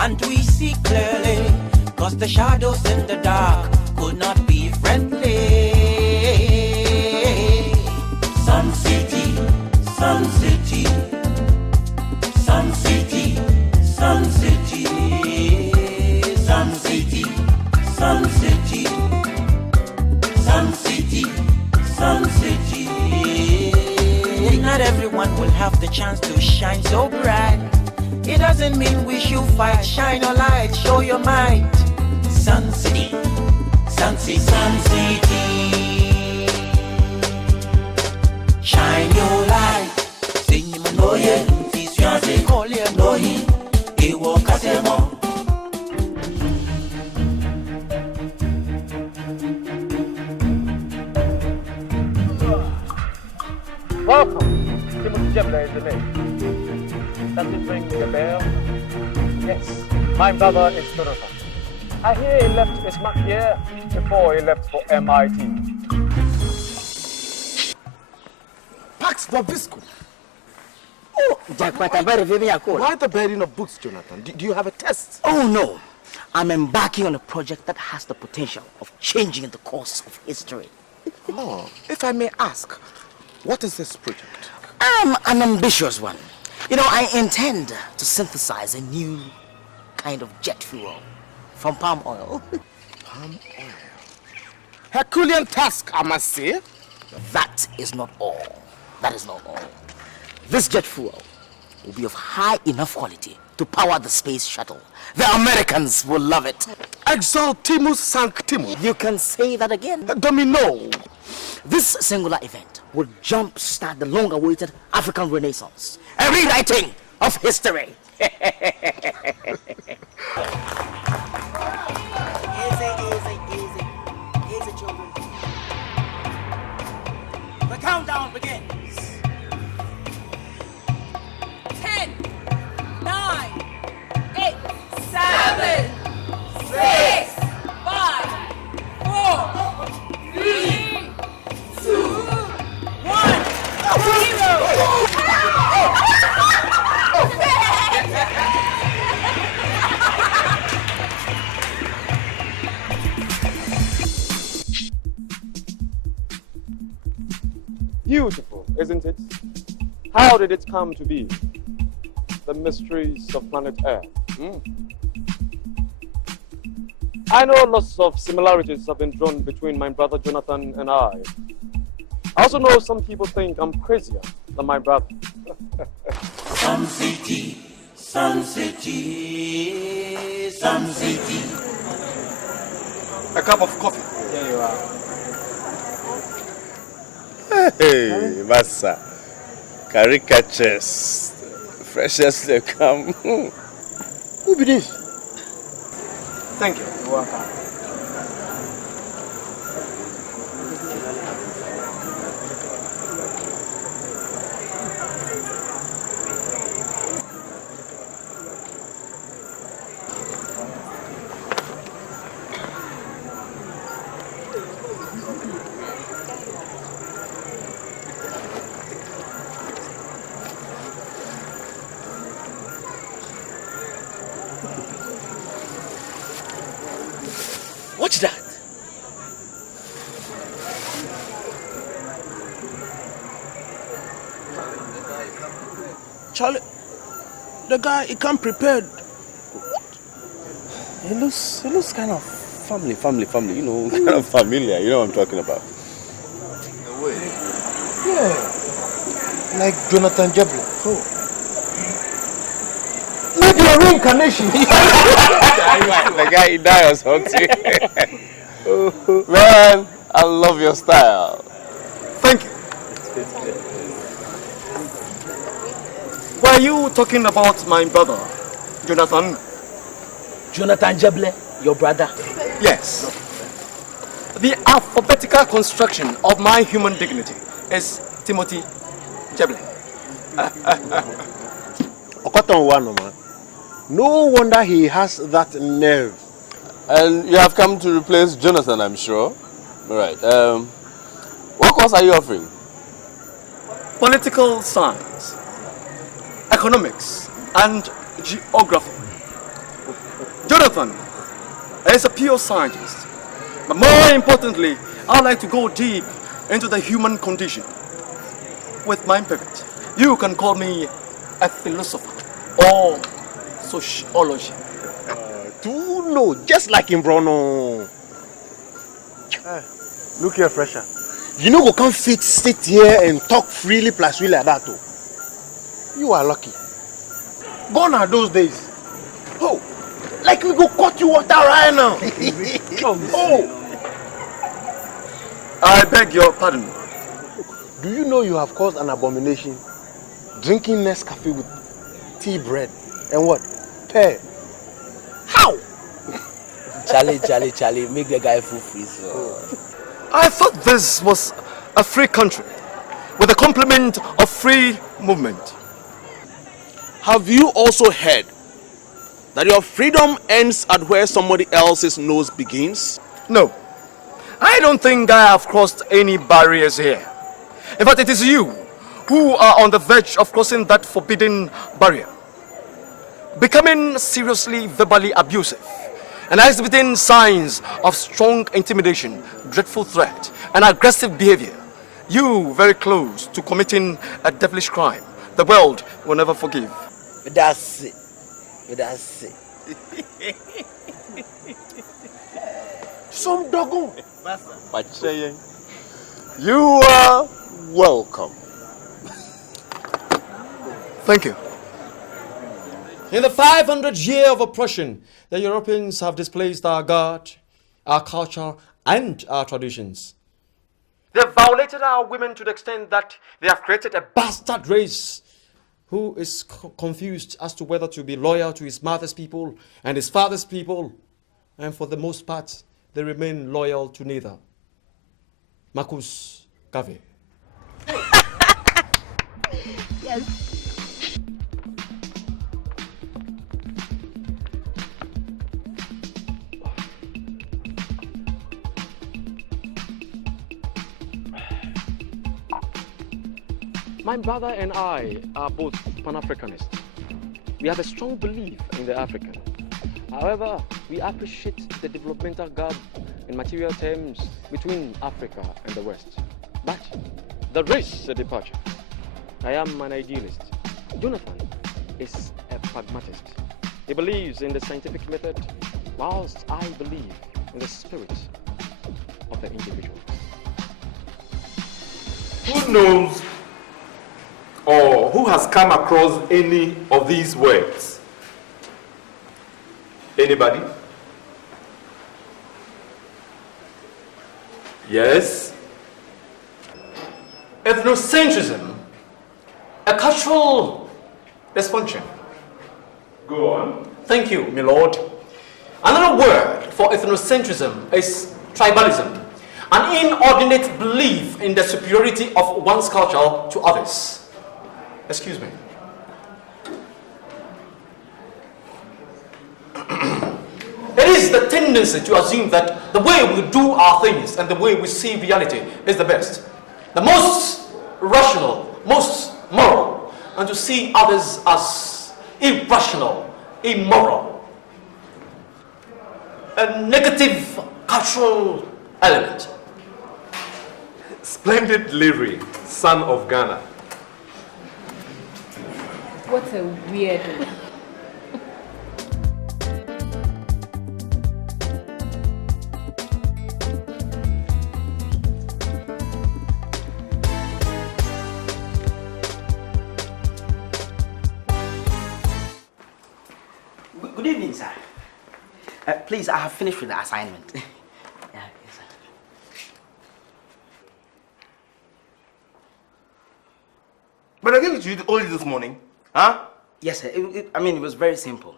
and we see clearly, cause the shadows in the dark could not be friendly. Sun City, Sun City, Sun City, Sun City, Sun City, Sun City, Sun City, Sun City. Not everyone will have the chance to shine so bright. It doesn't mean we should fight. Shine your light, show your might. Sun City, Sun City, Sun City. Shine your light. Sing him no ye, this fiancé call him no he. He walk at him on. Welcome. Sibling is the name. Does it ring the bell? Yes, my brother is Jonathan. I hear he left his mark here before he left for MIT. Pax Babisco. Oh, Why the burden of books, Jonathan? Do you have a test? Oh, no. I'm embarking on a project that has the potential of changing the course of history. Oh, if I may ask, what is this project? An ambitious one. You know, I intend to synthesize a new kind of jet fuel from palm oil. Palm oil. Herculean task, I must say. That is not all. That is not all. This jet fuel will be of high enough quality to power the space shuttle. The Americans will love it. Exaltimus sanctimus. You can say that again. Domino. This singular event will jumpstart the long-awaited African Renaissance, a rewriting of history. Easy, children. The countdown begins. 10, 9, 8, 7, 6, 5, 4, 3, 2, 1, 0. Beautiful, isn't it? How did it come to be? The mysteries of planet Earth. I know lots of similarities have been drawn between my brother Jonathan and I. I also know some people think I'm crazier than my brother. Sun City, Sun City, Sun City. A cup of coffee. Here you are. Hey, Massa. Caricatures. Freshest they come. Who be this? Thank you. You're welcome. What's that? Charlie, the guy, he come prepared. He looks kind of family, you know, kind of familiar, you know what I'm talking about. Yeah. Like Jonathan Jebler. Oh. Maybe a reincarnation. The guy, he died or something. Man, I love your style. Thank you. Were you talking about my brother, Jonathan? Jonathan Jeble, your brother? Yes. The alphabetical construction of my human dignity is Timothy Sibling. No wonder he has that nerve. And you have come to replace Jonathan, I'm sure. All right. What course are you offering? Political science, economics, and geography. Jonathan is a pure scientist. But more importantly, I'd like to go deep into the human condition. With my pivot, you can call me a philosopher or sociology. No, just like in Bruno. Look here, fresher. You know, we can't sit here and talk freely plus really like that too. You are lucky. Gone are those days. Oh, like we go cut you water right now. Oh, I beg your pardon. do you know you have caused an abomination? Drinking Nescafe with tea bread and what? Pear. How? Charlie, make the guy full free. I thought this was a free country with a complement of free movement. Have you also heard that your freedom ends at where somebody else's nose begins? No, I don't think I have crossed any barriers here. In fact, it is you who are on the verge of crossing that forbidden barrier, becoming seriously verbally abusive and exhibiting signs of strong intimidation, dreadful threat, and aggressive behavior. You very close to committing a devilish crime the world will never forgive. That's it. Some doggone. You are welcome. Thank you. In the 500 years of oppression, the Europeans have displaced our God, our culture, and our traditions. They have violated our women to the extent that they have created a bastard race who is confused as to whether to be loyal to his mother's people and his father's people, and for the most part, they remain loyal to neither. Marcus Garvey. Yes. My brother and I are both Pan-Africanists. We have a strong belief in the African. However, we appreciate the developmental gap in material terms between Africa and the West. But the race is a departure. I am an idealist. Jonathan is a pragmatist. He believes in the scientific method, whilst I believe in the spirit of the individual. Who knows or who has come across any of these words? Anybody? Yes? Ethnocentrism, a cultural dysfunction. Go on. Thank you, my lord. Another word for ethnocentrism is tribalism, an inordinate belief in the superiority of one's culture to others. Excuse me. It is the tendency to assume that the way we do our things and the way we see reality is the best, the most rational, most moral, and to see others as irrational, immoral. A negative cultural element. Splendid lyric, son of Ghana. What a weirdo. Good evening, sir. Please, I have finished with the assignment. Yeah, yes, sir. But I gave it to you only this morning. Huh? Yes, sir. It was very simple.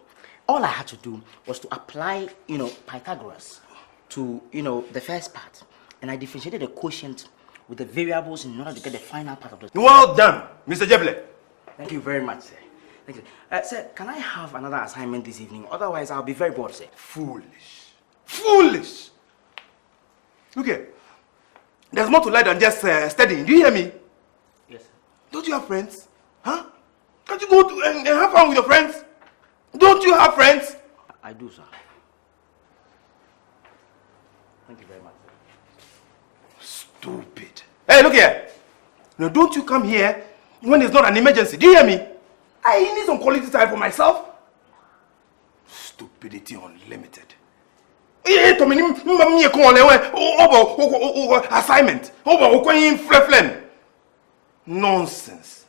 All I had to do was to apply, Pythagoras to, the first part. And I differentiated the quotient with the variables in order to get the final part of the... Well done, Mr. Jeble. Thank you very much, sir. Thank you. Sir, can I have another assignment this evening? Otherwise, I'll be very bored, sir. Foolish. Foolish. Look here. There's more to life than just studying. Do you hear me? Yes, sir. Don't you have friends? Huh? Can't you go to and have fun with your friends? Don't you have friends? I do, sir. Thank you very much. Stupid. Hey, look here. Now, don't you come here when it's not an emergency. Do you hear me? I need some quality time for myself. Stupidity unlimited. Assignment. Nonsense.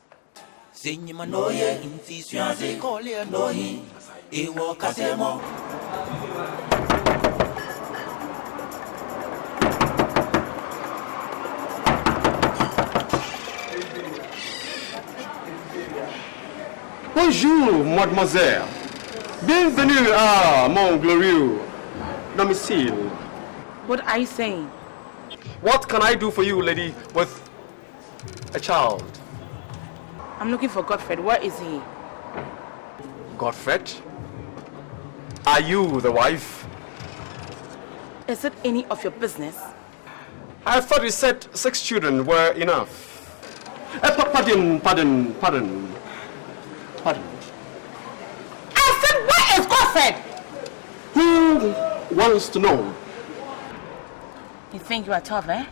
Bonjour, mademoiselle. Bienvenue à mon glorieux domicile. What are you saying? What can I do for you, lady, with a child? I'm looking for Godfrey. Where is he? Godfrey? Are you the wife? Is it any of your business? I thought you said 6 children were enough. Pardon. I said, where is Godfrey? Who wants to know? You think you are tough, eh?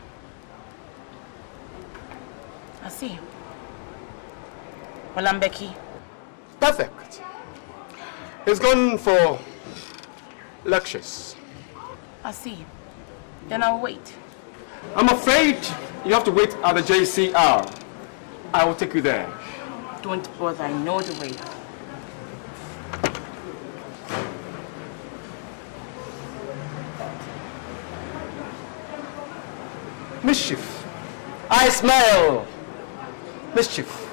I see. Well, I'm Becky. Perfect. He's gone for lectures. I see. Then I'll wait. I'm afraid you have to wait at the JCR. I will take you there. Don't bother, I know the way. Mischief. I smell mischief.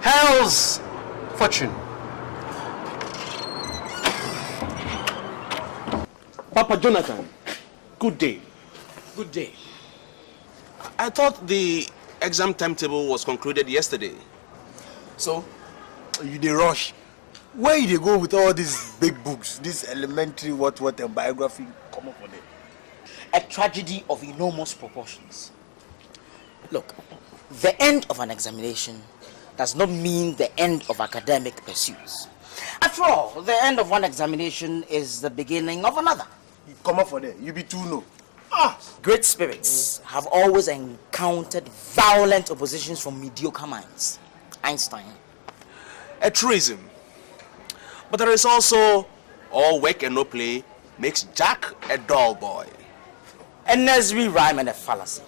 Hell's fortune. Papa Jonathan, good day. Good day. I thought the exam timetable was concluded yesterday. So, you dey rush. Where you dey go with all these big books, this elementary what a biography come up for them? A tragedy of enormous proportions. Look, the end of an examination does not mean the end of academic pursuits. After all, the end of one examination is the beginning of another. You come up for them, you be too no. Great spirits have always encountered violent oppositions from mediocre minds. Einstein. A truism. But there is also all work and no play makes Jack a dull boy. A nursery rhyme and a fallacy.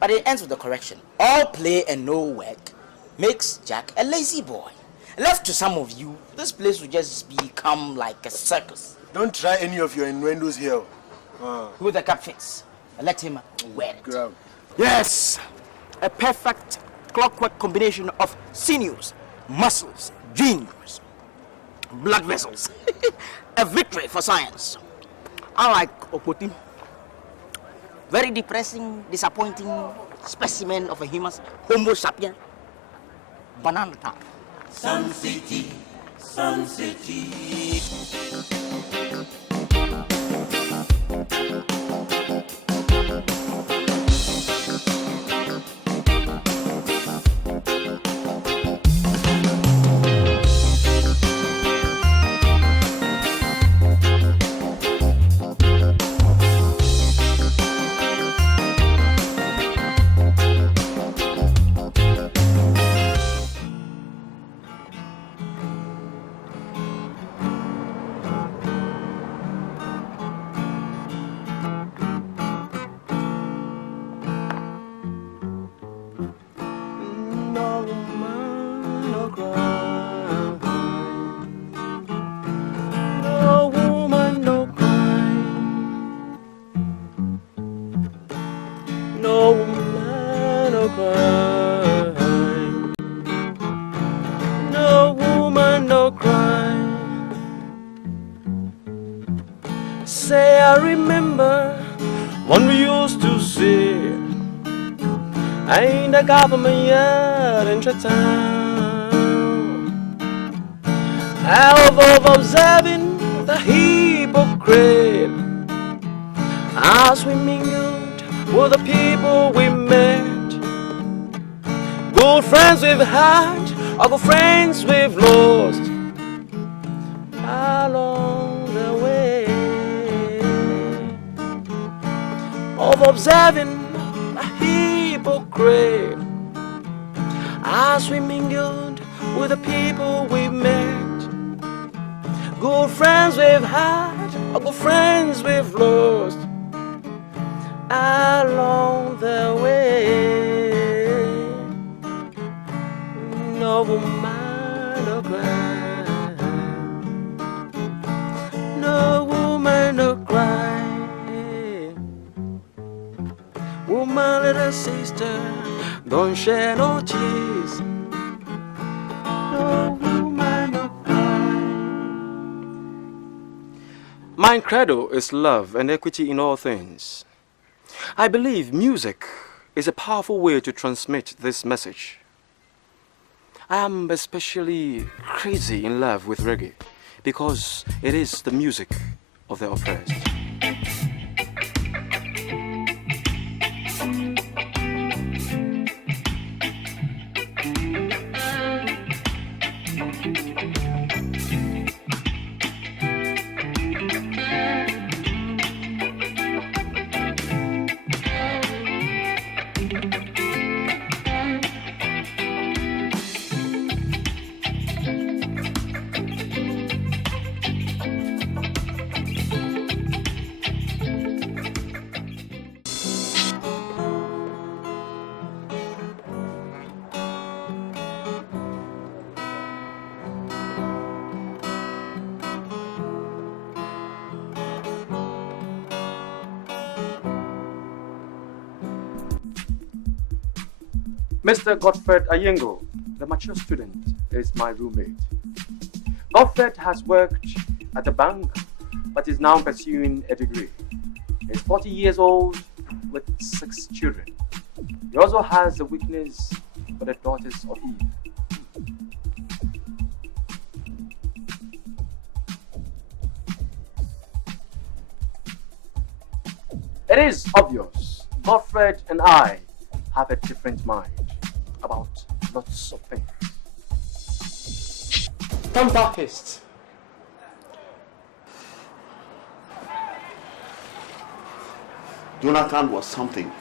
But it ends with a correction. All play and no work makes Jack a lazy boy. Left to some of you, this place will just become like a circus. Don't try any of your innuendos here. With a cap face. Let him wear it. Grab. Yes! A perfect clockwork combination of sinews, muscles, genes, blood vessels. A victory for science. Unlike Okoti, very depressing, disappointing specimen of a human Homo sapien. Banana town. Sun City, Sun City. Say I remember when we used to sit in the government yard in town, of observing the hypocrite as we mingled with the people we met. Good friends we've had, or good friends we've lost along the way. of observing a hypocrite as we mingled with the people we met. Good friends we've had, or good friends we've lost along the way. No woman, no cry. No woman, no cry. Woman, little sister, don't share no tears. No woman, no cry. My credo is love and equity in all things. I believe music is a powerful way to transmit this message. I am especially crazy in love with reggae because it is the music of the oppressed. Mr. Godfrey Ayengo, the mature student, is my roommate. Godfrey has worked at the bank, but is now pursuing a degree. He's 40 years old with 6 children. He also has a weakness for the daughters of Eve. It is obvious Godfrey and I have a different mind about lots of things. Tampahist. Jonathan was something,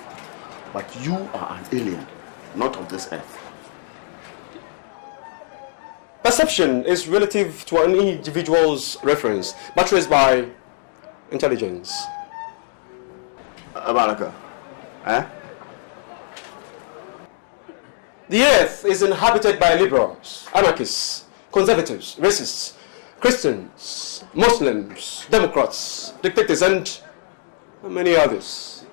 but you are an alien, not of this earth. Perception is relative to an individual's reference, buttressed by intelligence. Abalaka, eh? The earth is inhabited by liberals, anarchists, conservatives, racists, Christians, Muslims, Democrats, dictators, and many others.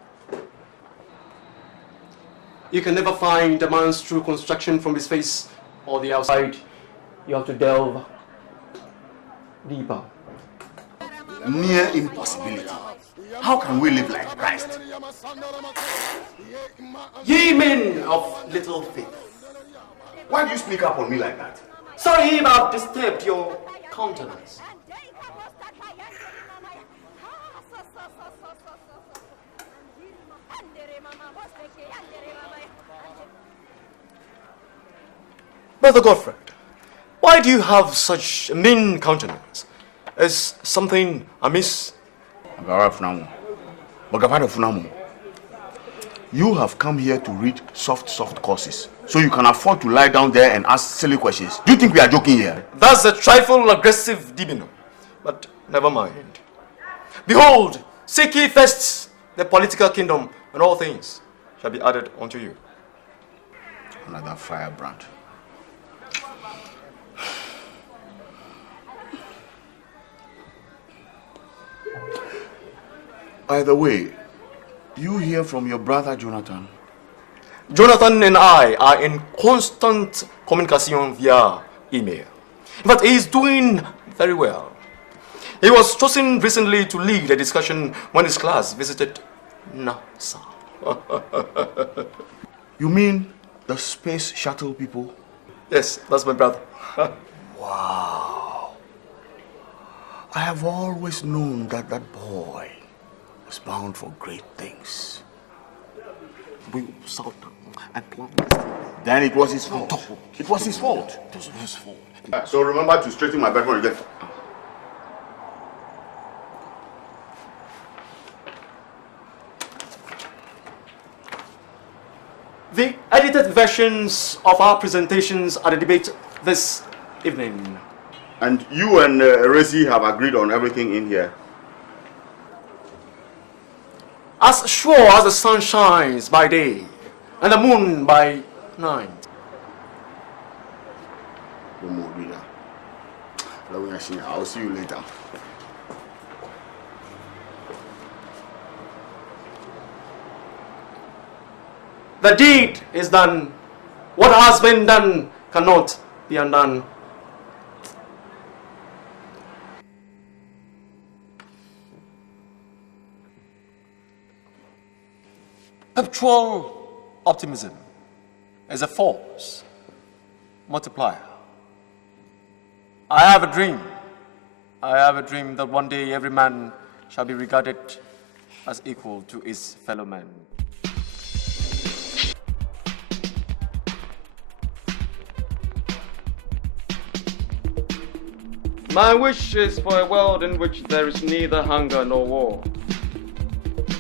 You can never find a man's true construction from his face or the outside. You have to delve deeper. Near impossibility. How can we live like Christ? Ye men of little faith. Why do you speak up on me like that? Sorry if I've disturbed your countenance. Brother Godfrey, why do you have such a mean countenance? Is something amiss? You have come here to read soft courses, so you can afford to lie down there and ask silly questions. Do you think we are joking here? That's a trifle aggressive demeanor, but never mind. Behold, seek ye first the political kingdom, and all things shall be added unto you. Another firebrand. By the way, you hear from your brother Jonathan? Jonathan and I are in constant communication via email. But he is doing very well. He was chosen recently to lead a discussion when his class visited NASA. You mean the space shuttle people? Yes, that's my brother. Wow. I have always known that boy was bound for great things. We sought and planned this. Then it was his fault. It was his fault. It was his fault. So remember to straighten my bed when you get. the edited versions of our presentations at the debate this evening. And you and Resi have agreed on everything in here? As sure as the sun shines by day and the moon by night. I'll see you later. The deed is done. What has been done cannot be undone. Perpetual optimism is a force multiplier. I have a dream. I have a dream that one day every man shall be regarded as equal to his fellow man. My wish is for a world in which there is neither hunger nor war.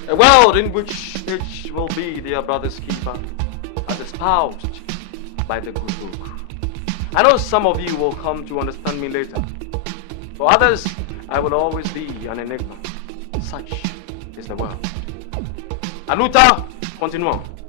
A world in which each will be their brother's keeper, as espoused by the good book. I know some of you will come to understand me later. For others, I will always be an enigma. Such is the world. A luta, continuons.